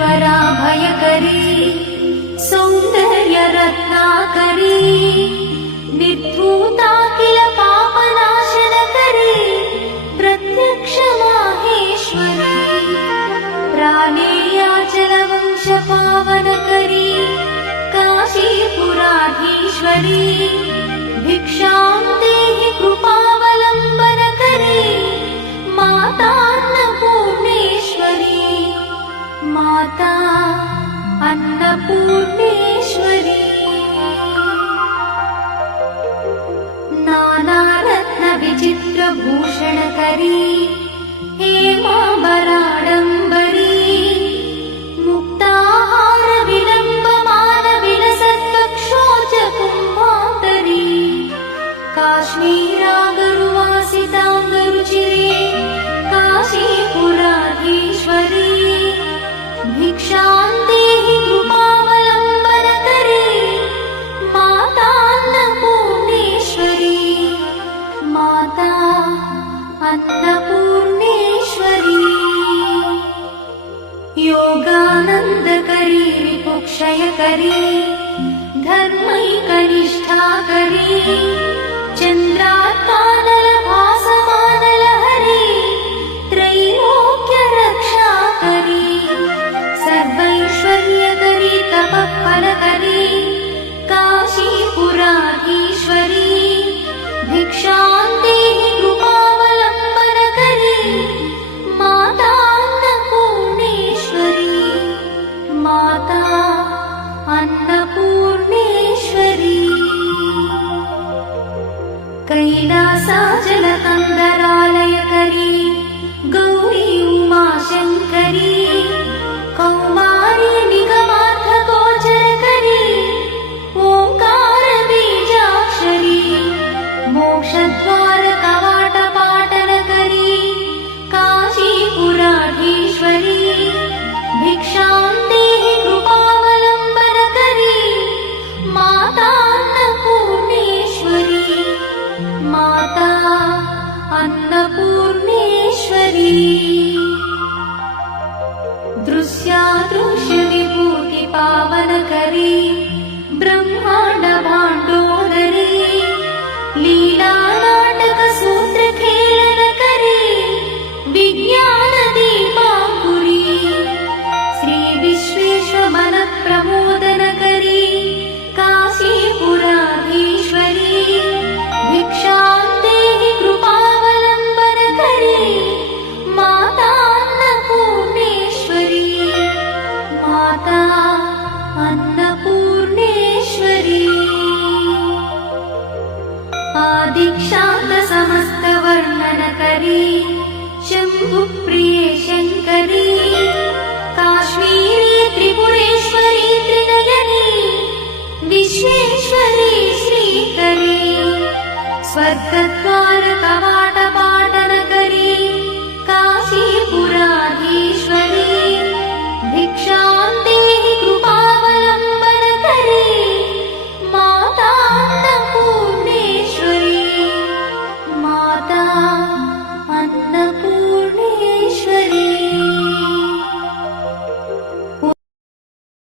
वराभयकरी सौन्दर्यरत्नाकरी निर्धूता किल पापनाशनकरी प्रत्यक्ष माहेश्वरी प्राणेयाचलवंशपावनकरी काशीपुराधीश्वरी भिक्षां देहि कृपावलम्बनकरी माता अन्नपूर्णेश्वरी माता अन्नपूर्णेश्वरी नानारत्नविचित्रभूषणकरी हेमाम्बराडम्बरी मुक्ताहारविलम्बमानविलसत्कक्षोजकुम्भान्तरी काश्मीरागरुवासिताङ्गरुचिरे काशीपुराधीश्वरी भिक्षां देहि कृपावलम्बनकरी माता अन्नपूर्णेश्वरी माता अन्नपूर्णेश्वरी योगानन्दकरी विपुक्षयकरी धर्मैकनिष्ठाकरी चन्द्रात्मानलभासमानलहरी त्रैलोक्यरक्षाकरी सर्वैश्वर्यकरी तपःफलकरी काशीपुराधीश्वरी भिक्षां देहि कृपावलम्बनकरी माता अन्नपूर्णेश्वरी माता अन्नपूर्णेश्वरी कैलासाचलकन्दरालयकरी गौरी उमाशङ्करी कौमारी निगमार्थगोचरकरी ओङ्कारबीजाक्षरी मोक्षद्वारकवाटपाटनकरी काशीपुराधीश्वरी भिक्षां देहि कृपावलम्बनकरी माता अन्नपूर्णेश्वरी माता अन्नपूर्णेश्वरी दृश्यादृश्यविभूतिपावनकरी ब्रह्माण्डभाण्डोदरी लीलानाटकसूत्रखेलनकरी विज्ञानदीपाङ्कुरी श्रीविश्वेश्वरमनप्रमोदनकरी काशीपुराधीश्वरी भिक्षां देहि कृपावलम्बनकरी माता अन्नपूर्णेश्वरी माता अन्नपूर्णेश्वरी आदिक्षान्तसमस्तवर्णनकरी शम्भुप्रिये शङ्करी काश्मीरी त्रिपुरेश्वरी त्रिनयनी विश्वेश्वरी श्रीकरी स्वर्गद्वारकवाटपाटनकरी